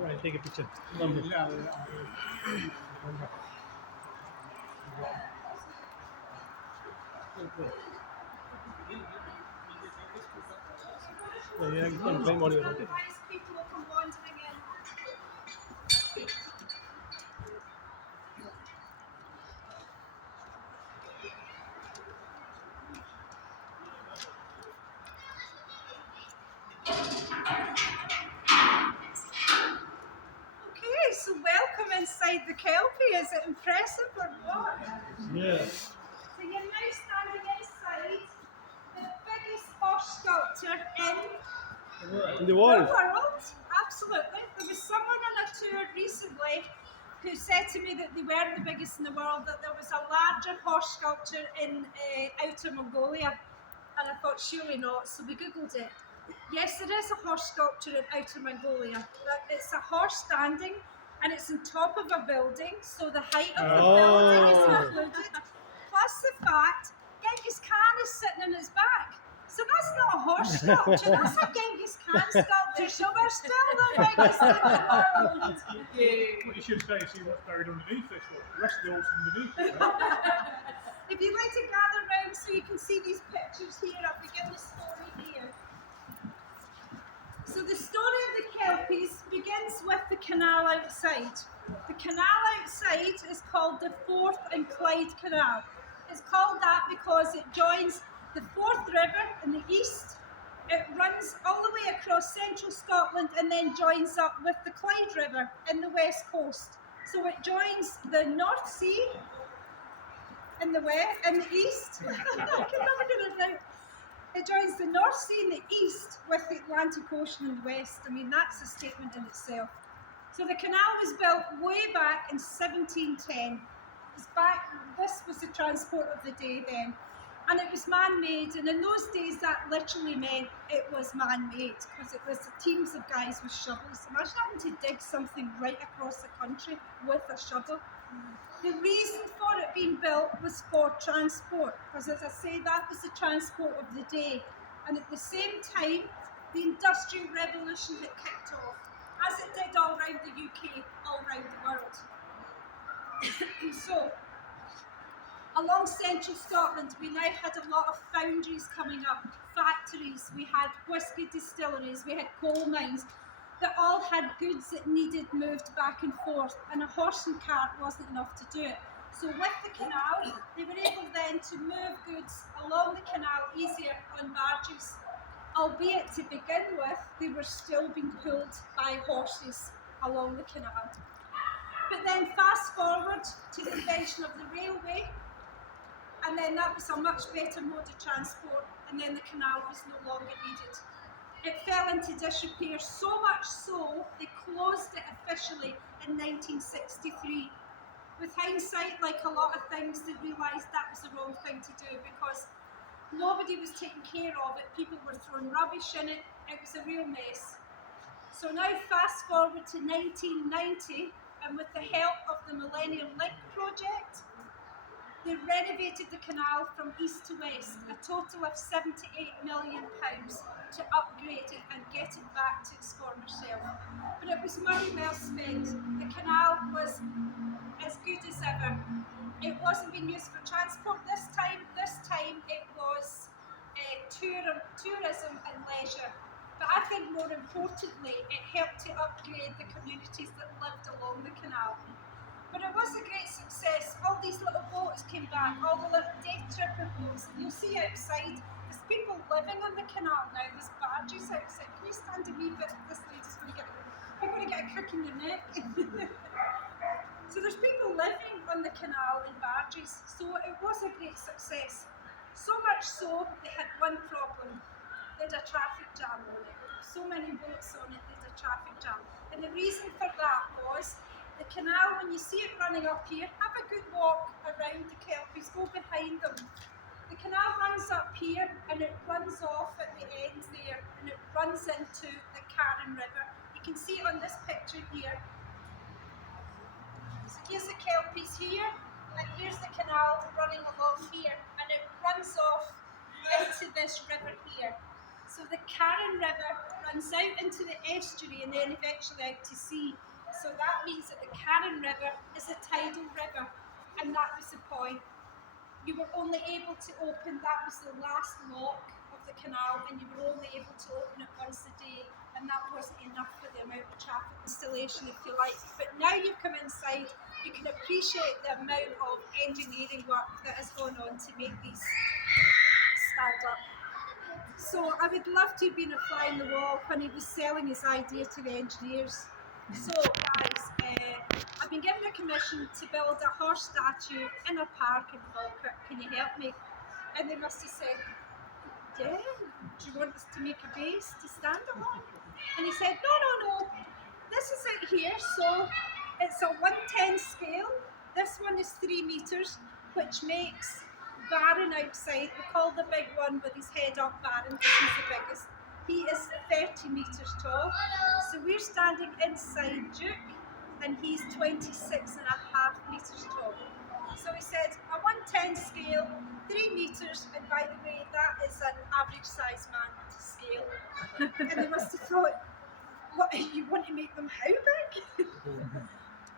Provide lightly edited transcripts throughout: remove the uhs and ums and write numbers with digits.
Right, take a picture. Yeah, you can claim all your own. Otherwise, people will come wandering in. Okay, so welcome inside the Kelpie. Is it impressive or what? Yes. So you're now standing inside the biggest horse sculpture in In the world. world. Absolutely. There was someone on a tour recently who said to me that they weren't the biggest in the world, that there was a larger horse sculpture in Outer Mongolia. And I thought, surely not. So we Googled it. Yes, there is a horse sculpture in Outer Mongolia. It's a horse standing and it's on top of a building, so the height of the building is included. Plus the fact Genghis Khan is sitting on his back. So that's not a horse sculpture, that's a Genghis Khan sculpture, so we're still the biggest in the world. What you should say is see what's buried underneath this one. The rest of the horse underneath it. If you'd like to gather round so you can see these pictures here, I'll begin the story here. So the story of the Kelpies begins with the canal outside. The canal outside is called the Forth and Clyde Canal. It's called that because it joins the Forth River in the east. It runs all the way across central Scotland and then joins up with the Clyde River in the west coast. So it joins the North Sea in the west, in the east. I can never get it right. It joins the North Sea in the east with the Atlantic Ocean in the west. I mean, that's a statement in itself. So the canal was built way back in 1710. This was the transport of the day then. And it was man-made, and in those days that literally meant it was man-made because it was teams of guys with shovels. Imagine having to dig something right across the country with a shovel. The reason for it being built was for transport, because as I say, that was the transport of the day. And at the same time, the Industrial Revolution had kicked off, as it did all around the UK, all around the world. So, along central Scotland, we now had a lot of foundries coming up, factories, we had whisky distilleries, we had coal mines, that all had goods that needed moved back and forth, and a horse and cart wasn't enough to do it. So with the canal, they were able then to move goods along the canal easier on barges, albeit to begin with, they were still being pulled by horses along the canal. But then fast forward to the invention of the railway, and then that was a much better mode of transport, and then the canal was no longer needed. It fell into disrepair, so much so they closed it officially in 1963. With hindsight, like a lot of things, they realised that was the wrong thing to do because nobody was taking care of it. People were throwing rubbish in it. It was a real mess. So now fast forward to 1990, and with the help of the Millennium Link project, they renovated the canal from east to west, a total of £78 million to upgrade it and get it back to its former self. But it was money well spent. The canal was as good as ever. It wasn't being used for transport this time it was tourism and leisure. But I think more importantly, it helped to upgrade the communities that lived along the canal. But it was a great success. All these little boats came back, all the little day tripper boats. You'll see outside, there's people living on the canal now, there's barges outside. Can you stand a wee bit? This lady's going to get a crick in your neck. So there's people living on the canal in barges. barges. So it was a great success. So much so, they had one problem. They had a traffic jam on it. So many boats on it, they had a traffic jam. And the reason for that was the canal, when you see it running up here, have a good walk around the Kelpies, go behind them. The canal runs up here and it runs off at the end there and it runs into the Carron River. You can see it on this picture here. So here's the Kelpies here and here's the canal running along here and it runs off into this river here. So the Carron River runs out into the estuary and then eventually out to sea. So that means that the Carron River is a tidal river and that was the point. You were only able to open, that was the last lock of the canal and you were only able to open it once a day and that wasn't enough for the amount of traffic installation if you like. But now you've come inside, you can appreciate the amount of engineering work that has gone on to make these stand up. So I would love to have been a fly on the wall when he was selling his idea to the engineers. So guys, I've been given a commission to build a horse statue in a park in Falkirk. Can you help me? And they must have said, yeah, do you want us to make a base to stand on? And he said, no, this is it here. So it's a 1/10 scale. This one is 3 meters, which makes Baron outside. We call the big one with his head up Baron because he's the biggest. He is 30 meters tall. So we're standing inside Duke and he's 26 and a half meters tall. So he said a 1/10 scale, 3 meters, and by the way, that is an average size man scale. And they must have thought, what, you want to make them how big?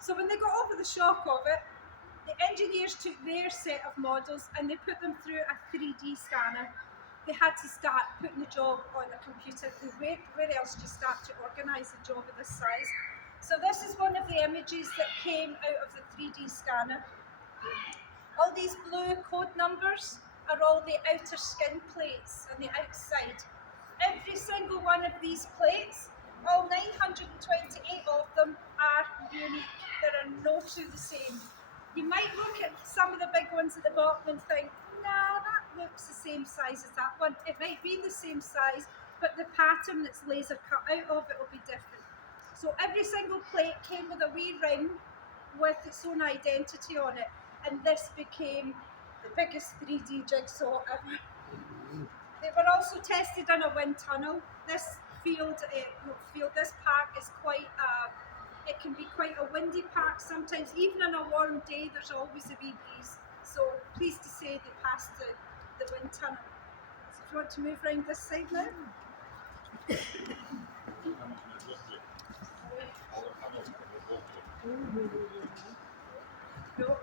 So when they got over the shock of it, the engineers took their set of models and they put them through a 3D scanner. They had to start putting the job on a computer. Where else do you start to organise a job of this size? So this is one of the images that came out of the 3D scanner. All these blue code numbers are all the outer skin plates on the outside. Every single one of these plates, all 928 of them are unique. There are no two the same. You might look at some of the big ones at the bottom and think, nah, that looks the same size as that one. It might be the same size, but the pattern that's laser cut out of it will be different. So every single plate came with a wee ring with its own identity on it, and this became the biggest 3D jigsaw ever. They were also tested in a wind tunnel. This this park is quite it can be quite a windy park sometimes. Even on a warm day, there's always a wee breeze. So pleased to say they passed the wind tunnel. So if you want to move around this side now. No,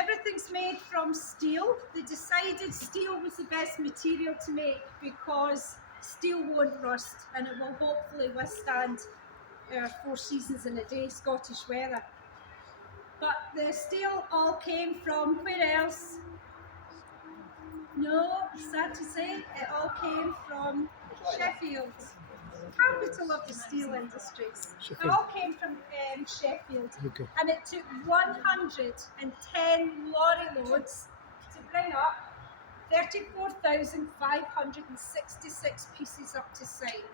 everything's made from steel. They decided steel was the best material to make because steel won't rust and it will hopefully withstand 4 seasons in a day, Scottish weather. But the steel all came from where else? No, sad to say, it all came from Sheffield. Capital of the steel industry. It all came from Sheffield. Okay. And it took 110 lorry loads to bring up 34,566 pieces up to site.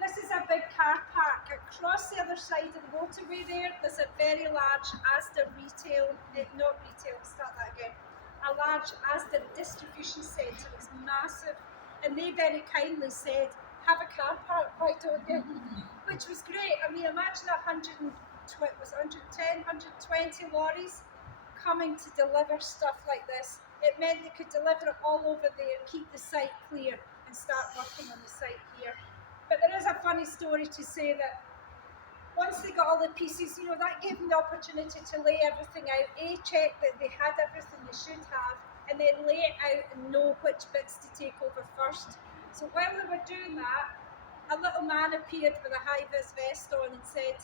This is a big car park. Across the other side of the motorway there's a very large Asda a large Asda distribution centre. It's massive. And they very kindly said, have a car park, why don't you? Which was great. I mean, imagine 110, 120 lorries coming to deliver stuff like this. It meant they could deliver it all over there, keep the site clear and start working on the site here. But there is a funny story to say that once they got all the pieces, that gave them the opportunity to lay everything out, check that they had everything they should have, and then lay it out and know which bits to take over first. So while they were doing that, a little man appeared with a high-vis vest on and said,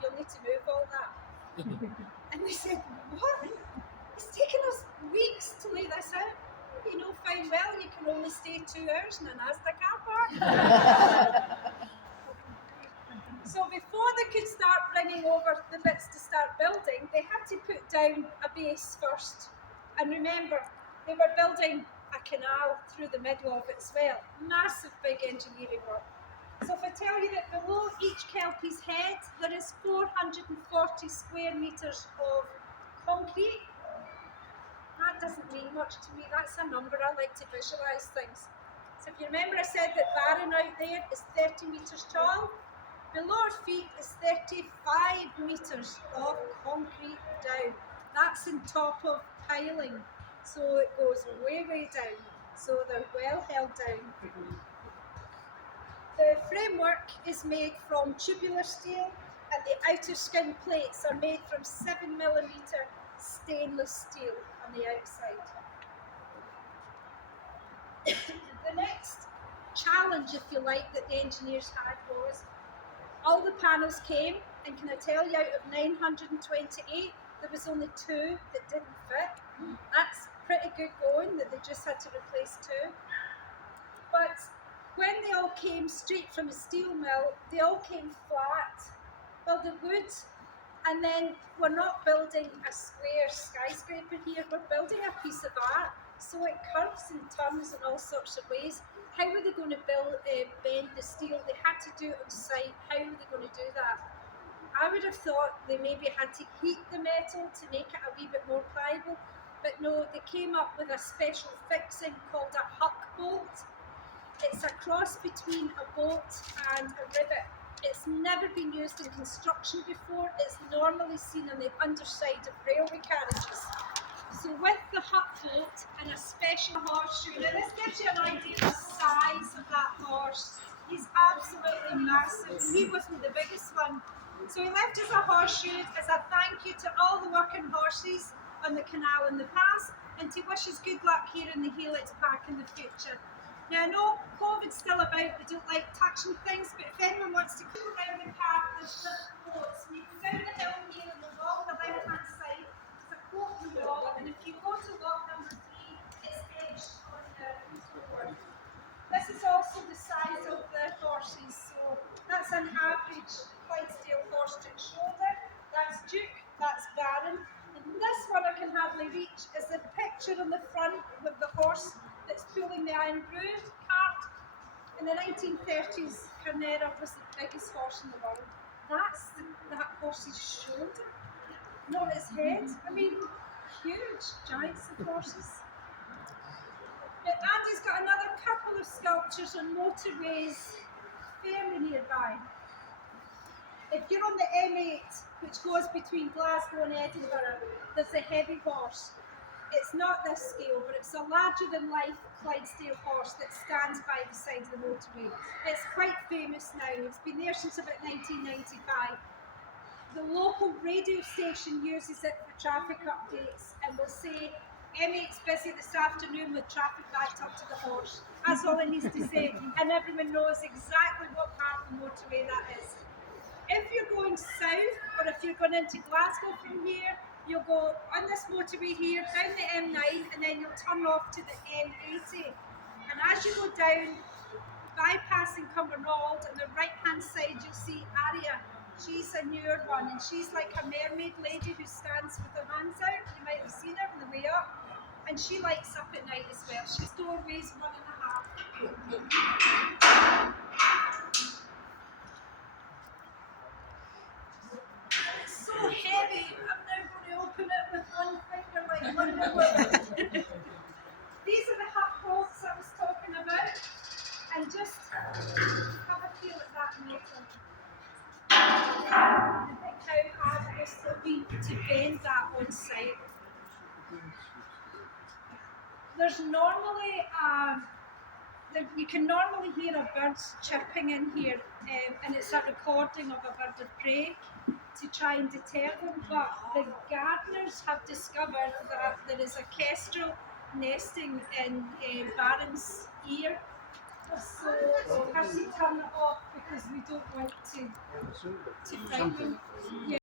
you'll need to move all that. And they said, what? It's taken us weeks to lay this out. Fine well, you can only stay 2 hours in an Asda car park. So before they could start bringing over the bits to start building, they had to put down a base first. And remember, they were building a canal through the middle of it as well. Massive big engineering work. So if I tell you that below each Kelpie's head there is 440 square metres of concrete, that doesn't mean much to me. That's a number. I like to visualise things. So if you remember, I said that Barron out there is 30 metres tall. Below our feet is 35 metres of concrete down. That's on top of piling. So it goes way, way down. So they're well held down. The framework is made from tubular steel, and the outer skin plates are made from 7mm stainless steel on the outside. The next challenge, if you like, that the engineers had was all the panels came, and can I tell you, out of 928, there was only 2 that didn't fit. That's pretty good going, that they just had to replace 2. But when they all came straight from the steel mill, they all came flat. Well, they're good. And then we're not building a square skyscraper here, we're building a piece of art. So it curves and turns in all sorts of ways. How were they going to bend the steel? They had to do it on site. How were they going to do that? I would have thought they maybe had to heat the metal to make it a wee bit more pliable. But no, they came up with a special fixing called a huck bolt. It's a cross between a bolt and a rivet. It's never been used in construction before. It's normally seen on the underside of railway carriages. So with the huck bolt and a special horseshoe, now this gives you an idea of the size of that horse. He's absolutely massive. He wasn't the biggest one. So he left us a horseshoe as a thank you to all the working horses on the canal in the past, and to wish us good luck here in the Helix Park in the future. Now I know COVID's still about, they don't like touching things, but if anyone wants to go around the park, there's little quotes. And you go down the hill here and the wall on the right hand side, there's a quote on the wall, and if you go to lot number 3, it's edged on the floor. This is also the size of the horses, so that's an average Clydesdale horse to shoulder. That's Duke, that's Barron. And this one I can hardly reach is the picture on the front with the horse that's pulling the Iron Brew cart. In the 1930s, Carnera was the biggest horse in the world. That's that horse's shoulder, not his head. I mean, huge, giants of horses. But Andy's got another couple of sculptures on motorways fairly nearby. If you're on the M8, which goes between Glasgow and Edinburgh, there's a heavy horse. It's not this scale, but it's a larger-than-life Clydesdale horse that stands by the side of the motorway. It's quite famous now. It's been there since about 1995. The local radio station uses it for traffic updates and will say, M8's busy this afternoon with traffic backed up to the horse. That's all it needs to say, and everyone knows exactly what part of the motorway that is. If you're going south, or if you're going into Glasgow from here, you'll go on this motorway here, down the M9, and then you'll turn off to the M80. And as you go down, bypassing Cumbernauld, on the right-hand side, you'll see Aria. She's a newer one, and she's like a mermaid lady who stands with her hands out. You might have seen her on the way up. And she lights up at night as well. She's doorways 1.5. It's so heavy, I'm now going to open it with one finger like Wonder Woman. These are the huck bolts I was talking about. And just have a feel at that metal. And think how hard it must have been to bend that on site. There's normally you can normally hear a bird chirping in here, and it's a recording of a bird of prey to try and deter them. But the gardeners have discovered that there is a kestrel nesting in Barron's ear. So we have to turn it off because we don't want to frighten them. Yeah.